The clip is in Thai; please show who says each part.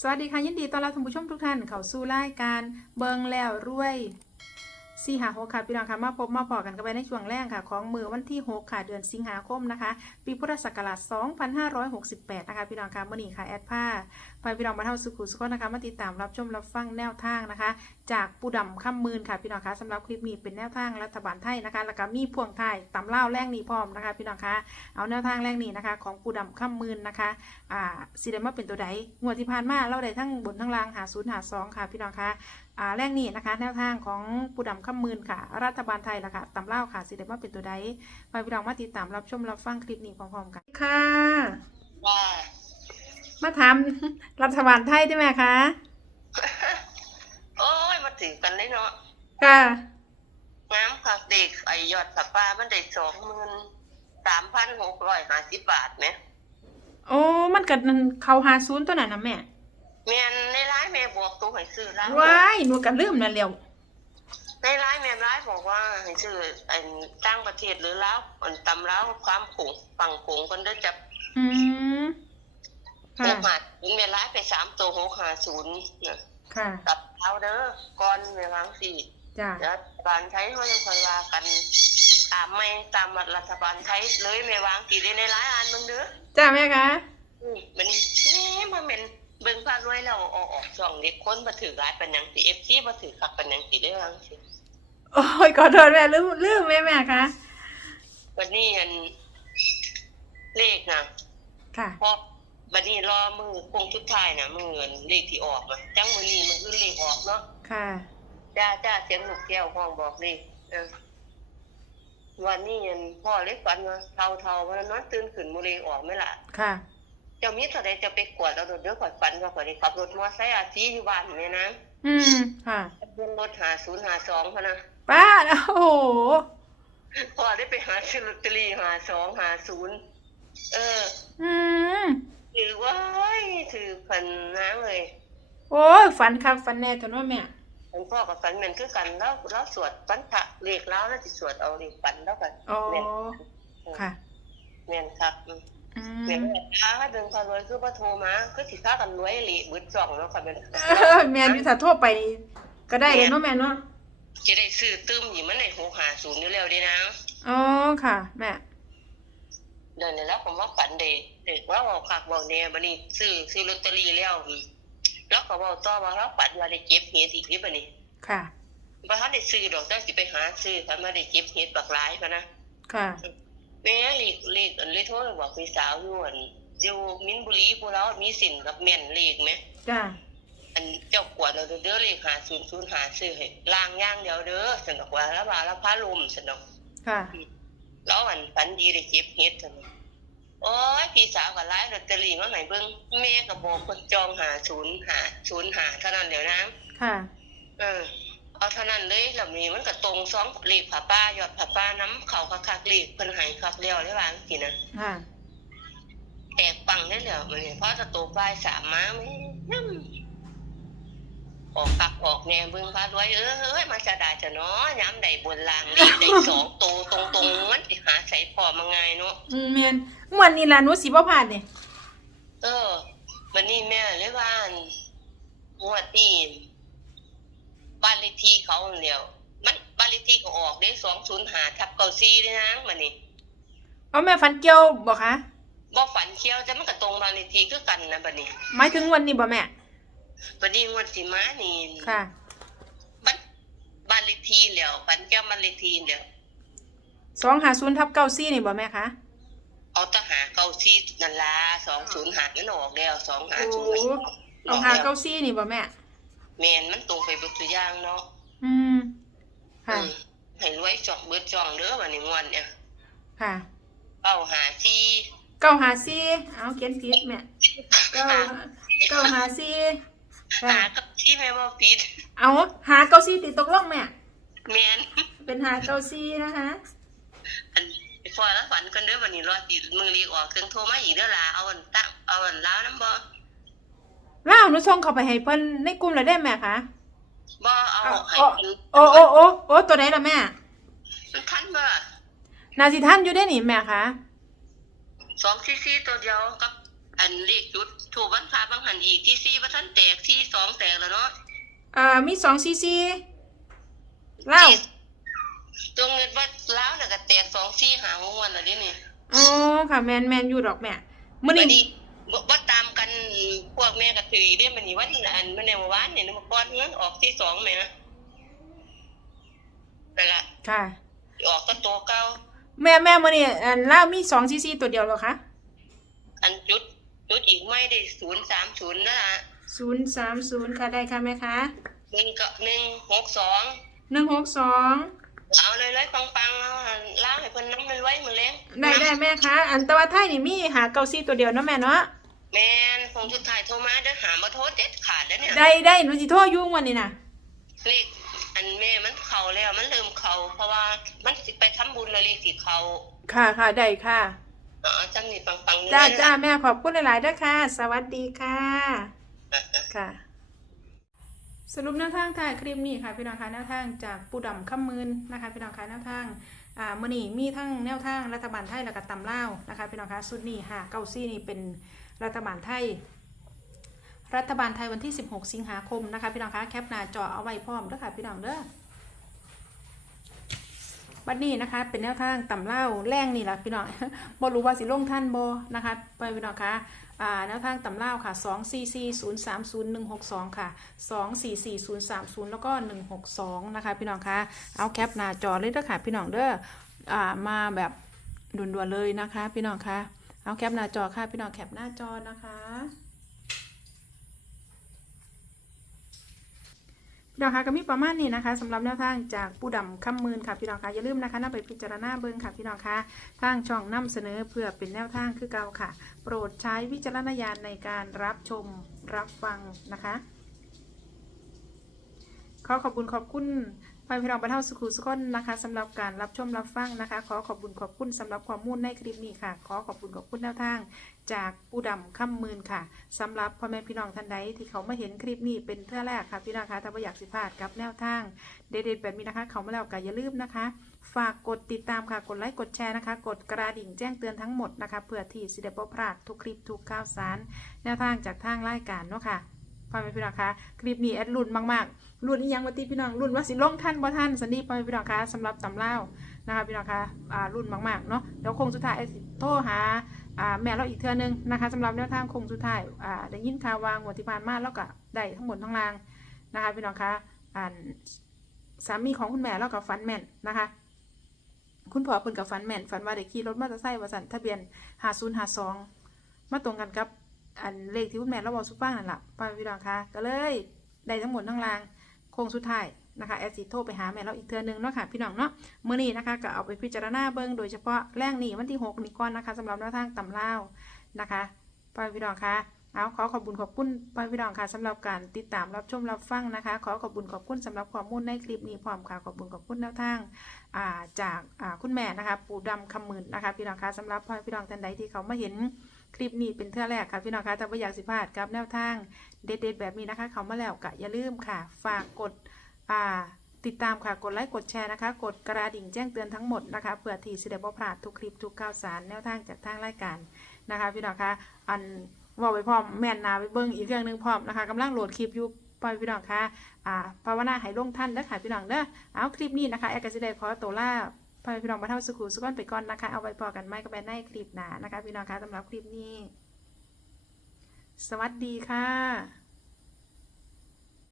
Speaker 1: สวัสดีค่ะยินดีต้อนรับท่านผู้ชมทุกท่านเข้าสู่รายการเบิงแล้วรวย สี่หาหกค่ะพี่น้องค่ะมาพบมาพอกันกันไปในช่วงแรกค่ะ ของมือวันที่6ค่ะเดือนสิงหาคมนะคะ ปีพุทธศักราช2568นะคะพี่น้องค่ะมื่อนี้ค่ะแอดผ้าไปพี่น้องมาเท่าสุขุสุขนะคะมาติดตามรับชมรับฟังแนวทางนะคะ จากปูดำข้ามมืนค่ะพี่น้องค่ะสำหรับคลิปนี้เป็นแนวทางรัฐบาลไทยนะคะแล้วก็มีพ่วงไทยตำเล่าแรงนี้พร้อมนะคะพี่น้องค่ะเอาแนวทางแรงนี้นะคะ ของปูดำข้ามมืนนะคะอ่าสีเดมาเป็นตัวใดงวดที่ผ่านมาเราได้ทั้งบนทั้งล่างหาศูนย์หาสองค่ะพี่น้องคะอ่า แรงนี้นะคะ แนวทางของปูดำข้ามมืนค่ะ รัฐบาลไทยนะคะตำเล่าค่ะสีเดมาเป็นตัวใดไปพี่น้องมาติดตามรับชมรับฟังคลิปนี้พร้อมๆกันค่ะ
Speaker 2: ว่า
Speaker 1: มาถามรัฐบาลไทยได้ไหมคะ
Speaker 2: โอ้ยมาถือกันเลยเนาะ
Speaker 1: ค่ะ
Speaker 2: น้ำผักเด็กไอยอดผักปลามันได้สองหมื่นสามพันหกร้อยห้าสิบบาทไหม
Speaker 1: โอ้มันกัเขาหาศูนย์ตัวนั้นนะแม่
Speaker 2: แม่นในร้ายแม่บอกตัวให้ซื้อร้าน
Speaker 1: ว้ายหนูกันลืมนั่นแล้ว
Speaker 2: ในร้ายแม่ร้ายบอกว่าให้ซื้อไอ้ตั้งประเทศหรือลาวอันตำลาวความขงฝั่งขงคนเด้อจับ
Speaker 1: อืม
Speaker 2: ห
Speaker 1: ค่ะ
Speaker 2: กหาแม่ร้ายไปสามตัวหกหาศูนย์น่ะ
Speaker 1: ค่ะ
Speaker 2: กับเราเด้อก่อนแม่วางสี่
Speaker 1: จ้า
Speaker 2: รัฐบาลไทยเขายังคอยว่ากัน ตามไม่ตามรัฐบาลไทยเลยแม่วางกี่ได้ในร้ายอันมึงเด้อ
Speaker 1: จ้าแม่คะ
Speaker 2: อืมมันนี่มันเป็นเบิ่งพาด้วยเราเอาออกช่องเด็กคนมาถือร้ายเป็นหยังสิเอฟซีมาถือขับเป็นหยังสิได้บ้างสิ
Speaker 1: โอ้ยขอโทษแม่ลืมลืมแม่แม่คะ
Speaker 2: วันนี้อันเลขนะ
Speaker 1: ค่ะ
Speaker 2: เพราะวันนี้รอมือคงทุดท้ายนะมือเงินเลขที่ออกนะจังมือนี้มันคือเลขออกเนาะ
Speaker 1: ค่ะ
Speaker 2: จ้าจ้าเสียงหนุกแก้วห้องบอกเลขเออวันนี้อันพ่อเล็กฝันว่าเท่าเท่าๆวันนั้นนอนตื่นขึ้นมือเลขออกไหมล่ะ
Speaker 1: ค่ะ
Speaker 2: เจ้ามีเท่าใดจะไปกวดเอาโดดเดี๋ยวข่อยฝันว่าข่อยได้ขับรถมอไซค์อาซีอยู่บ้านเนี่ยนะ
Speaker 1: อืมค่ะ
Speaker 2: เพื่อนรถหาศูนย์หาสองพะนะ
Speaker 1: ป้าโอ้โห
Speaker 2: พ่อได้ไปหาซื้อลอตเตอรี่หาสองหาศูนย์เออ
Speaker 1: อืม
Speaker 2: ถือว่าถือพันน้ำเลย
Speaker 1: โอ้ยฝันคักฝันแน่ตัวน้อยแม่
Speaker 2: มันพ่อกับฝันเหมือนคือกันแล้วแล้วสวดปันพระเรียกแล้วแล้วสิสวดเอาเรียกปันแล้วกัน
Speaker 1: อ๋อ
Speaker 2: แม่น
Speaker 1: ค่ะ
Speaker 2: แม่นครับ อืม
Speaker 1: อื
Speaker 2: แม่น
Speaker 1: ม
Speaker 2: ถ้าเดินพารวยคือว่าโทรมาคือสิค้ากันรวยหลีบึดจ่องแล้วค่ะแม่น
Speaker 1: เออแม่อยู่ถ้าโทั่วไปก็ได้เลยเนาะแม่เนาะ
Speaker 2: จะได้ซื้อตื้มอยู่มันในหกหาศูนย์อยู่แล้วเดีนะ
Speaker 1: อ๋อค่ะ แม่
Speaker 2: เดินแล้วผมว่าฝันเด็กเด็กว่าบอกคักบอกเนี่ยบันนี้ซื้อซื้อลอตเตอรี่แล้วอืมแล้วก็บอกต่อว่าเราฝันว่าได้เก็บเห็ดอีกนี่บันนี้
Speaker 1: ค่ะ
Speaker 2: บ่ทันได้ซื้อดอกแต่สิไปหาซื้อฝันว่าได้เก็บเห็ดบักหลายพะนะ
Speaker 1: ค่ะ
Speaker 2: แม่เลขเลขอันเลยโทรไปบอกพี่สาวอยู่อันอยู่มินบุรีพวกเรามีสินกับแม่นเลขไหม
Speaker 1: จ้า
Speaker 2: อันเจ้ากวดเราเด้อเลขหาศูนย์ศูนย์หาซื้อให้ล่างอย่างเดียวเด้อสนอกว่าแล้วว่าแล้วพาลมสนอก
Speaker 1: ค่ะ
Speaker 2: แล้วอันฝันดีได้เก็บเห็ดสนอกโอ้ยพี่สาวก็ไล่ลอตเตอรี่มาให้เบิ่งแม่ก็บอกคนจองหาศูนย์หาศูนย์หาเท่านั้นเดี๋ยวนะ
Speaker 1: ค่ะ
Speaker 2: เออ เอาเท่านั้นเลยแล้วนี้มันก็ตรงสองเลขผาป้ายอดผาป้าน้ำเขาคักๆเลขเพิ่นใหายคักเดียวได้ว่าจังซี่นะ
Speaker 1: ค่ะ
Speaker 2: แตกปังได้แล้วมันนี่เพราะจะโตบ่ายสามมาแม่น้ำออกคักออกแนวเบิ่งพาด้วยเออเฮ้ยมาจะได้จะเนาะย้ำได้บนลางเลขได้สองโตตรงๆมันสิหาใส่พอมาไงเนาะ
Speaker 1: อืมแม่นงวดนี้ล่ะหนูสิบ่พลาดนี่
Speaker 2: เออวันนี้แม่เลยว่าอั่นงวดนี้ บ้านเลขที่เขาเดียว มันบ้านเลขที่ก็ออกได้สองศูนย์หาทับเก้าซี่ด้วยนะมันนี่
Speaker 1: เอาแม่ฝันเกี่ยวบ่คะ
Speaker 2: บ่ฝันเคี้ยวจะมันก็ตรงบ้านเลขที่คือกันนะบัดนี้
Speaker 1: หมายถึงวันนี้บ่แม่
Speaker 2: บัดนี้งวดสิมานี่
Speaker 1: ค่ะ
Speaker 2: บ้านบ้านเลขที่แล้วฝันเจ้าบ้านเลขที่เดียว
Speaker 1: สองหาศูนย์ทับเก้าซี่นี่บ่แม่คะ
Speaker 2: เอาทหารเก้าซี่นั่นล่ะสองศูนย์หามันออกแล้วสองหา
Speaker 1: โอ้
Speaker 2: ศูนย์
Speaker 1: เอาหาเก้าซี่นี่บ่แม่
Speaker 2: แมนมันตรงไปเบิดตัวอย่างเนาะ
Speaker 1: อืม ค่ะ
Speaker 2: อืมให้รวยจอกเบิดจองเด้อบัดนี้งวดเนี่ย
Speaker 1: ค่ะ
Speaker 2: เก้าหาซี่
Speaker 1: เก้าหาซี่เอาเขียนผิดแม่เก้าเก้าหาซี่ค่ะ
Speaker 2: หากับที่แม่บ่ผิด
Speaker 1: เอาหาเก้าซี่ติดตกลงแม่
Speaker 2: แมน
Speaker 1: เป็นหาเก้าซี่นะคะ
Speaker 2: อันพอแล้วฝันกันเด้อบัดนี้รอติมึงรีออกเครื่องโทรมาอีกเด้อล่ะเอาอันตั้งเอาอันลาวนํบ่
Speaker 1: แล้วเอาหนูส่งเข้าไปให้เพิ่นในกลุ่มแล้วได้แม่คะ
Speaker 2: บ่เอา
Speaker 1: เอา
Speaker 2: ให้
Speaker 1: เอา
Speaker 2: มัน
Speaker 1: โอ้โอ้โอ้โอ้ตัวไหนล่ะแม่
Speaker 2: มันทันบ่
Speaker 1: นาสิท่านอยู่ได้นี่แม่คะ
Speaker 2: สองซีซีตัวเดียวกับ อันนเลขจุดถูกวันพาบางหันอีกที่ซี่ว่าท่านแตกซี่สองแตกแล้วเนาะ
Speaker 1: อ่ามีสองซีซีเล่า
Speaker 2: ตัวเงินว่าล้าวน่ะก็แตกสองซี่หางวันละเดินี่
Speaker 1: อ๋อค่ะแมนแมนอยู่ดอกแม่มื้อ
Speaker 2: บัด
Speaker 1: นี้
Speaker 2: นี้ บ่ว่าตามกันพวกแม่ก็ถือเด้มันนี่วันอันมันในเมื่อวานนี่นะเมื่อก่อนเงินออกที่สองแม่นะนั่นล่ะ
Speaker 1: ค่ะ
Speaker 2: ออกก็ตัวเก่า
Speaker 1: แม่แม่มื้อนี้อันเล่ามีสองซีซีตัวเดียวเหรอคะ
Speaker 2: อันจุดจุดอีกไม่ได้ศูนย์สามศูนย์นั่นล่ะ
Speaker 1: ศูนย์สามศูนย์ค่ะได้ค่ะแม่คะ
Speaker 2: หนึ่งกับหนึ่งหกสอง
Speaker 1: หนึ่งหกสอง
Speaker 2: เอาเลยเลยปังปังๆเอาล้างให้เพิ่นน้ำเลยไว้มือเล้ง
Speaker 1: ได้ได้แม่คะอันแตว่าไทยนี่มีหาเก้าซีตัวเดียวเนาะแม่เนาะ
Speaker 2: แม่นคงสุดท้ายโทรมาเด้อหามาโทษเด็ดขาดแล้วเนี่ย
Speaker 1: ได้ได้หนูสิโทรอยุ่งวันนี้น่ะ
Speaker 2: เลขอันแม่มันเข่าแล้วมันเริ่มเข่าเพราะว่ามันสิไปทำบุญแล้วเลขสิเข่า
Speaker 1: ค่ะค่ะได้ค่ะ
Speaker 2: อ๋อจำนี่ปังปังๆนี่
Speaker 1: จ้า
Speaker 2: เลยนะ
Speaker 1: จ้าแม่ขอบคุณหลายๆด้วยค่ะ สวัสดีค่ะค่ะ สรุปแนวทางถ่ายคลิปนี้ค่ะพี่น้องคะแนวทางจากปูดำข้ามมืนนะคะพี่น้องคะแนวทางอ่ามื่อนี้มีทั้งแนวทางรัฐบาลไทยและก็ตำเล่าวนะคะพี่น้องคะสุดนี้ค่ะเก้าซี่นี่เป็น รัฐบาลไทย รัฐบาลไทยวันที่ 16 สิงหาคมนะคะพี่น้องคะแคปหน้าจอเอาไว้พร้อมเด้อค่ะพี่น้องเด้อบัดนี้นะคะเป็นแนวทางต่ำเล่าแรงนี่แหละพี่น้องบ่รู้ว่าสิลงท่านบ่นะคะไปพี่น้องคะอ่าแนวทางต่ำเล่าค่ะ2 4 4 0 3 0 1 6 2 ค่ะ2 4 4 0 3 0 แล้วก็ 162 นะคะพี่น้องคะเอาแคปหน้าจอเลยเด้อค่ะพี่น้องเด้ออ่ามาแบบด่วนๆเลยนะคะพี่น้องคะ เอาแคปหน้าจอค่ะ พี่น้องแคปหน้าจอนะคะพี่น้องคะก็มีประมาณนี้นะคะสำหรับแนวทางจากผู้ดำคำมืนค่ะพี่น้องคะอย่าลืมนะคะนำไปพิจารณาเบิ่งค่ะพี่น้องคะทางช่องนำเสนอเพื่อเป็นแนวทางคือเก่าค่ะ โปรดใช้วิจารณญาณในการรับชมรับฟังนะคะ ขอขอบคุณขอบคุณ พ่อพี่น้องบรรเทาสุขุสุขนนะคะสำหรับการรับชมรับฟังนะคะ ขอขอบคุณขอบคุณสำหรับความมุ่นในคลิปนี้ค่ะ ขอขอบคุณขอบคุณแนวทาง จากผู้ดำค่ำมืนค่ะสำหรับพ่อแม่พี่น้องท่านใดที่เขามาเห็นคลิปนี้เป็นเทื่อแรกค่ะพี่น้องคะถ้าว่าอยากสิพลาดกับแนวทาง เด็ดๆแบบนี้นะคะ เขามาแล้วก็อย่าลืมนะคะ ฝากกดติดตามค่ะกดไลค์กดแชร์นะคะ กดกระดิ่งแจ้งเตือนทั้งหมดนะคะเพื่อที่สิได้บ่พลาดทุกคลิปทุกข่าวสาร แนวทางจากทางรายการเนาะค่ะ พ่อแม่พี่น้องคะคลิปนี้แอดรุ่นมากๆรุ่นอีหยังวัติพี่น้องรุ่นว่าสิลงท่านบ่ท่านสันดีพ่อแม่พี่น้องคะสำหรับตำเล่านะคะพี่น้องคะอ่ารุ่นมากๆเนาะเดี๋ยวคงสุดท้ายแอดสิโทรหาอ่าแม่เราอีกเทื่อนึงนะคะสำหรับแนวทางคงสุดท้ายอ่าได้ยินข่าววางหัวที่ผ่านมาแล้วก็ได้ทั้งหมดทั้งรางนะคะพี่น้องคะอ่าสามีของคุณแม่แล้วก็ฟันแม่นนะคะคุณพ่อเพิ่นกับฟันแม่นฝันว่าได้ขี่รถมอเตอร์ไซค์ว่าสันทะเบียน5052มาตรงกันกับ อันเลขที่คุณแม่เราบอกสุฟังนั่นแหละพ่อแม่พี่น้องคะก็เลยได้ทั้งหมดทั้งรางโค้งสุดท้ายนะคะแอดสิโทรไปหาแม่เราอีกเทือนึงเนาะค่ะพี่น้องเนาะเมื่อนี้นะคะก็เอาไปพิจารณาเบิ้งโดยเฉพาะแรงหนีวันที่6นี้ก่อนนะคะสำหรับแนวทางตำเล่าวนะคะพ่อพี่น้องคะเอาขอขอบคุณขอบคุณพ่อพี่น้องค่ะสำหรับการติดตามรับชมรับฟังนะคะ ขอขอบคุณขอบคุณสำหรับข้อมูลในคลิปนี้พร้อมค่ะขอบคุณขอบคุณแนวทางจากคุณแม่นะคะ ปู่ดำคำหมื่นนะคะพี่น้องคะสำหรับพ่อพี่น้องท่านใดที่เขามาเห็น ลิปนี้เป็นเทื่อแรกค่ะพี่น้องคะแต่ว่าอยากสิพลาดกับแนวทางเด็ดๆแบบนี้นะคะ เขามาแล้วก็อย่าลืมค่ะ ฝากกดอ่าติดตามค่ะ กดไลค์ กดแชร์นะคะ กดกระดิ่งแจ้งเตือนทั้งหมดนะคะ เพื่อที่จะได้บ่พลาดทุกคลิปทุกข่าวสารแนวทางจากทางรายการนะคะ พี่น้องคะอันว่าไปพร้อมแม่นนาไปเบิ้งอีกเรื่องหนึงพร้อมนะคะกำลังโหลดคลิปอยู่ปอยพี่น้องคะอ่าภาวนาให้ลงท่านเด้อค่ะพี่น้องเด้อเอาคลิปนี้นะคะแอร์กสิได้ขอตัวลา พอพี่น้องมาเท่าสุขุสุขอนไปก่อนนะคะ เอาไว้พอกันไหมก็ไปในคลิปหนานะคะ พี่น้องคะสำหรับคลิปนี้ สวัสดีค่ะ